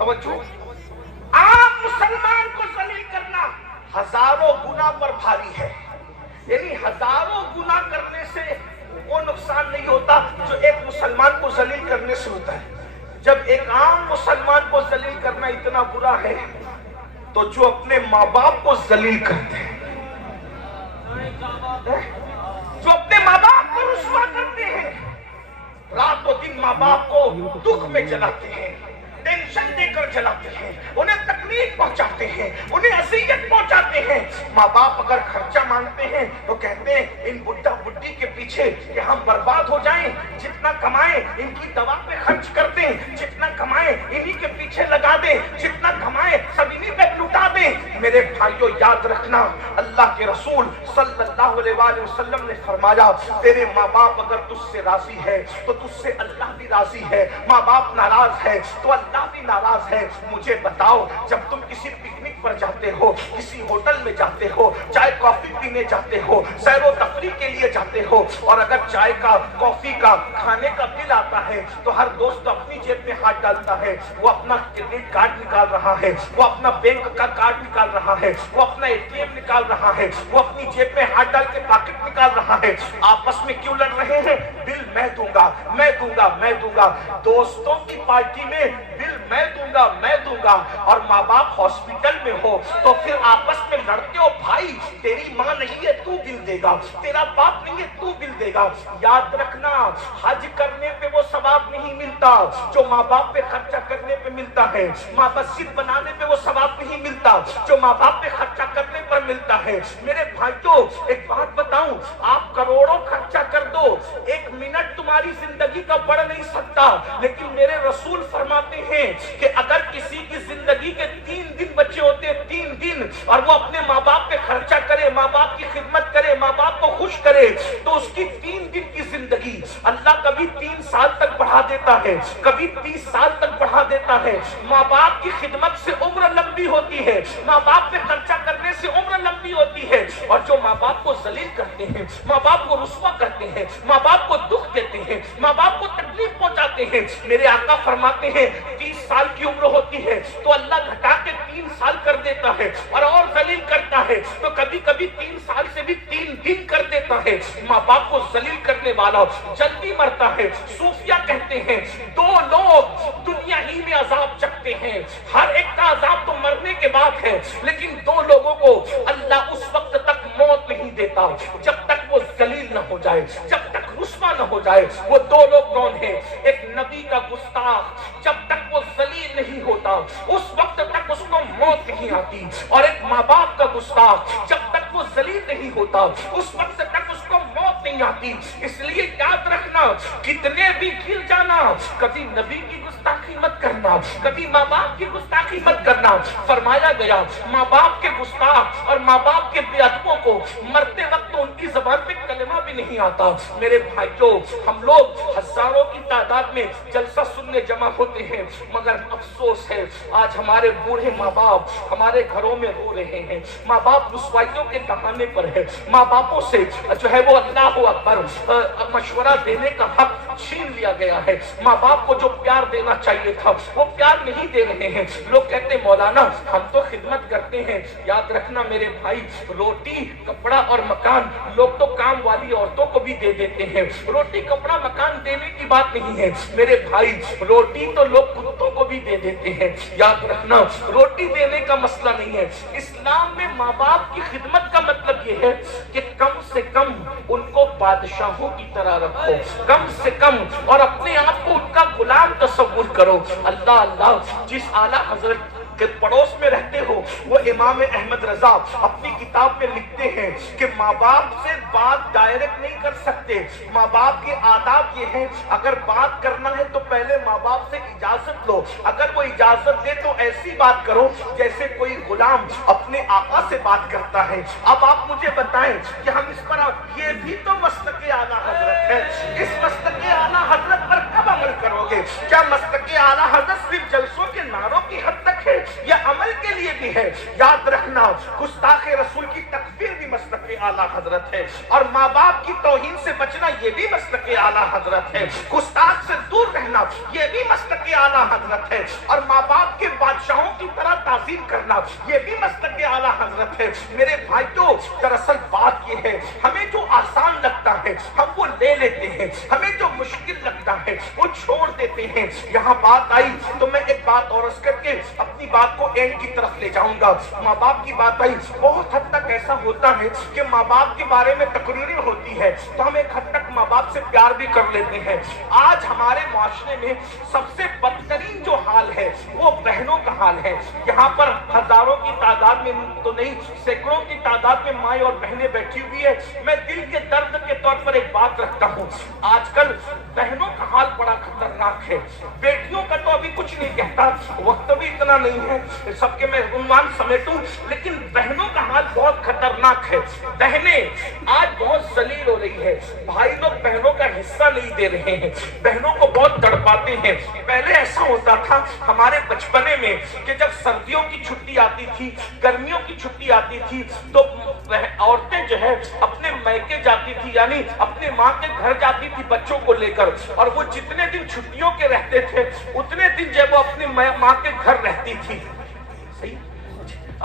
توجہ، عام مسلمان کو ذلیل کرنا ہزاروں گنا پر بھاری ہے، یعنی ہزاروں گنا کرنے سے وہ نقصان نہیں ہوتا جو ایک مسلمان کو ذلیل کرنے سے ہوتا ہے۔ جب ایک عام مسلمان کو ذلیل کرنا اتنا برا ہے تو جو اپنے ماں باپ کو ذلیل کرتے ہیں، جو اپنے ماں باپ کو رسوا کرتے ہیں، رات و دن ماں باپ کو دکھ میں جلاتے ہیں، ٹینشن دے کر جلاتے ہیں، انہیں تکلیف پہنچاتے ہیں، انہیں اذیت پہنچاتے ہیں۔ ماں باپ اگر خرچہ مانگتے ہیں تو کہتے ہیں ان بڈھا بڈھی کے پیچھے کہ ہم برباد ہو جائیں، جتنا کمائیں ان کی دوا پہ خرچ کر دیں، جتنا کمائیں انہی کے پیچھے لگا دیں، جتنا کمائیں سب انہی پہ لٹا دیں۔ میرے بھائیو یاد رکھنا، اللہ کے رسول صلی اللہ علیہ وآلہ وسلم نے فرمایا تیرے ماں باپ اگر تجھ سے راضی ہے تو تجھ سے اللہ بھی راضی ہے، ماں باپ ناراض ہے تو اللہ بھی ناراض ہے۔ مجھے بتاؤ، جب تم کسی پکنک پر جاتے ہو، کسی ہوٹل میں جاتے ہو، چائے کافی پینے جاتے ہو، سیر و تفریح کے لیے جاتے ہو، اور اگر چائے کا، کافی کا، کھانے کا بل آتا ہے تو ہر دوست اپنی جیب میں ہاتھ ڈالتا ہے، وہ اپنا کریڈٹ کارڈ نکال رہا ہے، وہ اپنا بینک کا کارڈ نکال رہا ہے، وہ اپنا ATM نکال رہا ہے، وہ اپنی جیب میں ہاتھ ڈال کے پاکٹ نکال رہا ہے۔ آپس میں کیوں لڑ رہے ہیں؟ بل میں دوں گا، میں دوں گا، میں دوں گا۔ دوستوں کی پارٹی میں بل میں دوں گا، میں دوں گا، اور ماں باپ ہاسپٹل میں ہو تو پھر آپس میں لڑتے ہو، بھائی تیری ماں نہیں ہے تو بل دے گا، تیرا باپ نہیں ہے تو بل دے گا۔ یاد رکھنا، حج کرنے پہ وہ ثواب نہیں ملتا جو ماں باپ پہ خرچہ کرنے پہ ملتا ہے، ماں مسجد بنانے پہ وہ ثواب نہیں ملتا جو ماں باپ پہ خرچہ کرنے پر ملتا ہے۔ میرے بھائیوں ایک بات بتاؤں، آپ کروڑوں خرچہ کر دو، ایک منٹ تمہاری زندگی کا بڑھ نہیں سکتا، لیکن میرے رسول فرماتے ہیں کہ اگر کسی کی زندگی کے 3 دن بچے ہوتے ہیں، 3 دن، اور وہ اپنے ماں باپ پہ خرچہ کرے، ماں باپ کی خدمت کرے، ماں باپ کو خوش کرے، تو اس کی 3 دن کی زندگی اللہ کبھی 3 سال تک بڑھا دیتا ہے، کبھی 30 سال تک بڑھا دیتا ہے۔ ماں باپ کی خدمت سے عمر لمبی ہوتی ہے، ماں باپ پہ خرچہ کرنے سے عمر لمبی ہوتی ہے، اور جو ماں باپ کو ذلیل کرتے ہیں، ماں باپ کو رسوا کرتے ہیں، ماں باپ کو دکھ دیتے ہیں، ماں باپ کو تکلیف پہنچاتے ہیں، میرے آقا فرماتے ہیں 30 سال کی عمر ہوتی ہے تو اللہ گھٹا کے 3 سال کر دیتا ہے، اور ذلیل کرتا ہے تو کبھی کبھی 3 سال سے بھی 3 دن کر دیتا ہے۔ ماں باپ کو ذلیل کرنے والا جلدی مرتا ہے۔ صوفیہ کہتے ہیں 2 لوگ دنیا ہی میں عذاب چکتے ہیں، ہر ایک کا عذاب تو مرنے کے بعد ہے، لیکن 2 لوگوں کو اللہ اس وقت تک موت نہیں دیتا جب تک وہ ذلیل نہ ہو جائے، جب تک رسوا نہ ہو جائے۔ وہ 2 لوگ کون ہیں؟ ایک نبی کا گستاخ جب تک وہ ذلیل نہیں ہوتا اس وقت تک اس کو موت نہیں آتی، اور ایک ماں باپ کا گستاخ جب تک وہ ذلیل نہیں ہوتا اس وقت تک اس کو موت نہیں آتی۔ اس لیے یاد رکھنا، کتنے بھی گر جانا، کبھی نبی کی گستاخی مت کرنا، کبھی ماں باپ کی گستاخی مت کرنا۔ فرمایا گیا ماں باپ کے گستاخ اور ماں باپ کے بے ادبوں کو مرتے وقت ان کی زبان پہ کلمہ بھی نہیں آتا۔ میرے بھائیوں، ہم لوگ ہزاروں کی تعداد میں جلسہ سننے جمع ہوتے ہیں، مگر افسوس ہے آج ہمارے بوڑھے ماں باپ ہمارے گھروں میں رو رہے ہیں، ماں باپ رسوائیوں کے دہانے پر ہے، ماں باپوں سے جو ہے وہ اللہ اکبر مشورہ دینے کا حق چھین لیا گیا ہے، ماں باپ کو جو پیار دینا چاہیے تھا وہ پیار نہیں دے رہے ہیں۔ لوگ کہتے ہیں مولانا ہم تو خدمت کرتے ہیں، یاد رکھنا میرے بھائی، روٹی کپڑا اور مکان لوگ تو کام والی عورتوں کو بھی دے دیتے ہیں، روٹی کپڑا مکان دینے کی بات نہیں ہے میرے بھائی، روٹی تو لوگ کتوں کو بھی دے دیتے ہیں۔ یاد رکھنا روٹی دینے کا مسئلہ نہیں ہے، اسلام میں ماں باپ کی خدمت کا مطلب یہ ہے کہ کم سے کم ان کو بادشاہوں کی طرح رکھو، کم سے کم، اور اپنے آپ کو ان کا غلام تصور کرو۔ اللہ اللہ، جس اعلیٰ حضرت کے پڑوس میں رہتے ہو وہ امام احمد رضا اپنی کتاب میں لکھتے ہیں کہ ماں باپ سے بات ڈائریکٹ نہیں کر سکتے، ماں باپ کے آداب یہ ہیں اگر بات کرنا ہے تو پہلے ماں باپ سے اجازت لو، اگر وہ اجازت دے تو ایسی بات کرو جیسے کوئی غلام اپنے آقا سے بات کرتا ہے۔ اب آپ مجھے بتائیں کہ ہم اس پر، یہ بھی تو مسلک اعلیٰ حضرت ہے، اس مسلک اعلیٰ حضرت پر کب عمل کرو گے؟ کیا مسلک اعلیٰ حضرت صرف جلسوں کے نعروں کی حد تک ہے یا عمل کے لیے بھی ہے؟ یاد رکھنا گستاخ رسول کی تکفیر بھی مسلک اعلیٰ حضرت ہے، اور ماں باپ کی توہین سے بچنا یہ بھی مسلک اعلیٰ حضرت ہے، گستاخ سے دور رہنا یہ بھی مسلک اعلیٰ حضرت ہے، اور ماں باپ کے کرنا یہ بھی مسلک اعلیٰ حضرت ہے۔ میرے بھائیوں دراصل بات یہ ہے ہمیں جو آسان لگتا ہے ہم وہ لے لیتے ہیں، ہمیں جو مشکل لگتا ہے وہ چھوڑ دیتے ہیں۔ یہاں بات آئی تو میں ایک بات اور عرض کر کے اپنی بات کو اینڈ کی طرف لے جاؤں گا۔ ماں باپ کی بات آئی، بہت حد تک ایسا ہوتا ہے کہ ماں باپ کے بارے میں تقریریں ہوتی ہے تو ہم ایک حد تک ماں باپ سے پیار بھی کر لیتے ہیں۔ آج ہمارے معاشرے میں سب سے بدترین جو حال ہے وہ بہنوں کا حال ہے۔ یہاں پر ہزاروں کی تعداد میں تو نہیں، سینکڑوں کی تعداد میں مائیں اور بہنیں بیٹھی ہوئی ہے۔ میں دل کے درد کے طور پر ایک بات رکھتا ہوں، آج کل بہنوں کا حال بڑا خطرناک ہے۔ بیٹیوں کا تو ابھی کچھ نہیں کہتا، وقت بھی اتنا نہیں ہے سب کے میں عنوان سمیٹوں، لیکن بہنوں کا حال بہت خطرناک ہے۔ بہنیں آج بہت ذلیل ہو رہی ہے، بھائی لوگ بہنوں کا حصہ نہیں دے رہے ہیں، بہنوں کو بہت تڑپاتے ہیں۔ پہلے ایسا ہوتا تھا ہمارے بچپنے میں کہ جب سردیوں کی چھٹی آتی تھی، گرمیوں کی چھٹی آتی تھی تو عورتیں جو ہے اپنے میکے جاتی تھی، یعنی اپنے ماں کے گھر جاتی تھی بچوں کو لے کر، اور وہ جتنے دن چھٹیوں کے رہتے تھے اتنے دن جب وہ اپنی ماں کے گھر رہتی تھی، صحیح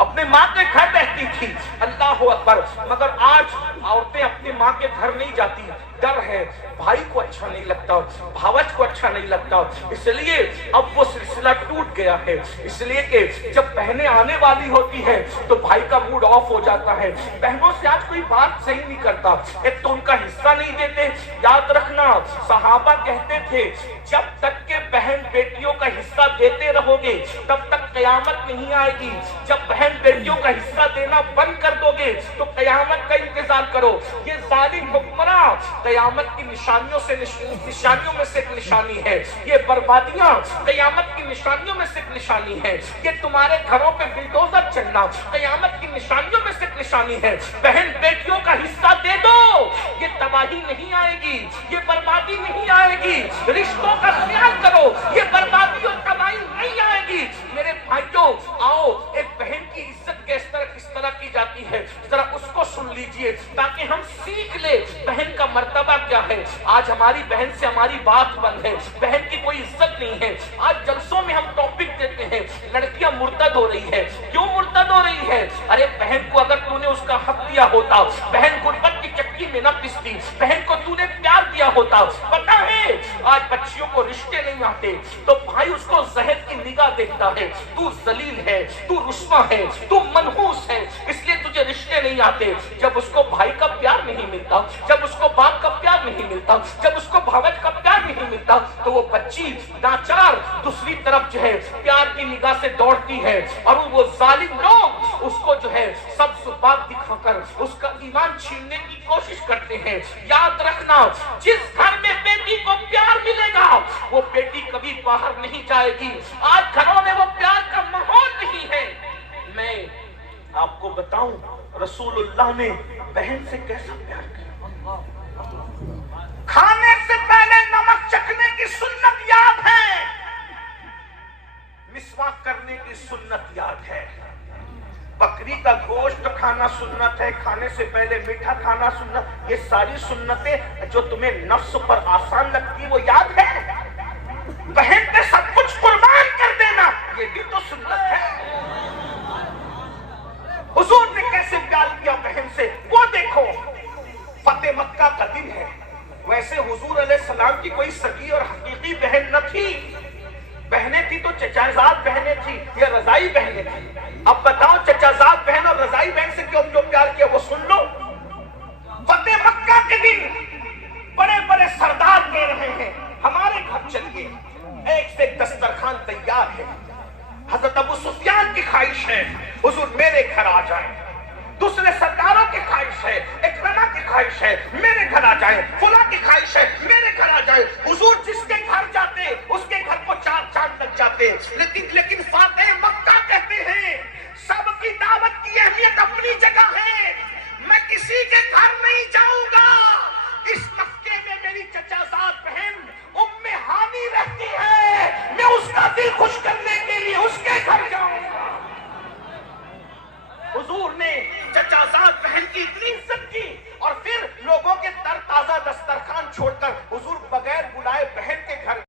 اپنے ماں کے گھر رہتی تھی۔ اللہ اکبر! مگر آج عورتیں اپنی ماں کے گھر نہیں جاتی، ڈر ہے، بھائی کو اچھا نہیں لگتا، بھاوج کو اچھا نہیں لگتا، اس لیے اب وہ سلسلہ ٹوٹ گیا ہے۔ اس لیے کہ جب بہنیں آنے والی ہوتی ہے تو بھائی کا موڈ آف ہو جاتا ہے، بہنوں سے آج کوئی بات صحیح نہیں کرتا، ایک تو ان کا حصہ نہیں دیتے۔ یاد رکھنا صحابہ کہتے تھے جب تک کہ بہن بیٹیوں کا حصہ دیتے رہو گے تب تک قیامت نہیں آئے گی، جب بہن بیٹیوں کا حصہ دینا بند کر دو گے تو قیامت کا انتظار کرو۔ یہ ظالم حکمراں قیامت کی نشانیوں میں سے ایک نشانی ہے، یہ بربادیاں قیامت کی نشانیوں میں سے ایک نشانی ہے، یہ تمہارے گھروں پہ بلڈوزر چلنا قیامت کی نشانیوں میں سے ایک نشانی ہے۔ بہن بیٹیوں کا حصہ دے دو، یہ تباہی نہیں آئے گی، یہ بربادی نہیں آئے گی۔ رشتوں کا خیال کرو، یہ بربادی اور تباہی نہیں آئے گی۔ میرے بھائیوں آؤ، ایک بہن کی عزت کس طرح کی جاتی ہے ذرا اس کو سن لیجئے تاکہ ہم سیکھ لے بہن کا مرتبہ کیا ہے۔ آج ہماری بہن سے ہماری بات بند ہے، بہن کی کوئی عزت نہیں ہے۔ آج جلسوں میں ہم ٹاپک دیتے ہیں لڑکیاں مرتد ہو رہی ہے، کیوں مرتد ہو رہی ہے؟ ارے بہن کو اگر تو نے اس کا حق دیا ہوتا، بہن غربت کی چکی میں نہ پستی، بہن کو تو نے پیار دیا ہوتا۔ پتہ ہے آج بچیوں کو رشتے نہیں آتے تو بھائی اس کو زہر کی نگاہ دیکھتا ہے، تو ذلیل ہے، تو رسوا ہے، تو منحوس ہے، اس لیے تجھے رشتے نہیں آتے۔ جب اس کو بھائی کا پیار نہیں ملتا، جب اس کو باپ کا پیار نہیں ملتا، جب اس کو بھاوج کا پیار نہیں ملتا تو وہ بچی ناچار دوسری طرف جو ہے پیار کی نگاہ سے دوڑتی ہے، اور وہ ظالم لوگ اس کو جو ہے سب بات دکھا کر اس کا ایمان چھیننے کی کوشش کرتے ہیں۔ یاد رکھنا جس گھر میں بیٹی کو پیار ملے گا وہ بیٹی کبھی باہر نہیں جائے گی۔ آج گھروں میں وہ پیار کا ماحول نہیں ہے۔ میں آپ کو بتاؤں رسول اللہ نے بہن سے کیسا پیار کیا۔ کھانے سے پہلے نمک چکھنے کی سنت یاد ہے، مسواک کرنے کی سنت یاد ہے، بکری کا گوشت کھانا سنت ہے، کھانے سے پہلے میٹھا کھانا سنت۔ یہ ساری سنتیں جو تمہیں نفس پر آسان لگتی وہ یاد ہے، بہن پہ سب کچھ قربان کر دینا یہ بھی تو سنت ہے۔ حضور نے کیسے پیار کیا بہن سے وہ دیکھو۔ فتح مکہ کا دن ہے، ویسے حضور علیہ السلام کی کوئی سگی اور حقیقی بہن نہ تھی، بہنیں تھی تو چچا زاد بہنیں تھی یا رضائی بہنیں تھی۔ اب بتاؤ چچا زاد بہن اور رضائی بہن سے کیوں پیار کیا وہ سن لو۔ فتح مکہ کے دن بڑے بڑے سردار کہہ رہے ہیں ہمارے گھر چلیے، ایک سے ایک دسترخوان تیار ہے۔ حضرت ابو سفیان کی خواہش ہے حضور میرے گھر آ جائیں، دوسرے سرداروں کی خواہش ہے، اکرمہ کی خواہش ہے میرے گھر آ جائیں، فلاں کی خواہش ہے میرے گھر آ جائیں۔ حضور جس کے گھر جاتے اس کے گھر کو 4 چاند لگ جاتے، لیکن فاتح مکہ کہتے ہیں سب کی دعوت کی اہمیت اپنی جگہ ہے، میں کسی کے گھر نہیں جاؤں گا، اس مکے میں میری چچا زاد بہن ام ہانی رہتی ہے، میں اس کا دل خوش کرنے کے لیے اس کے گھر جاؤں گا۔ حضور نے چچا زاد بہن کی اتنی عزت کی اور پھر لوگوں کے تر تازہ دسترخوان چھوڑ کر حضور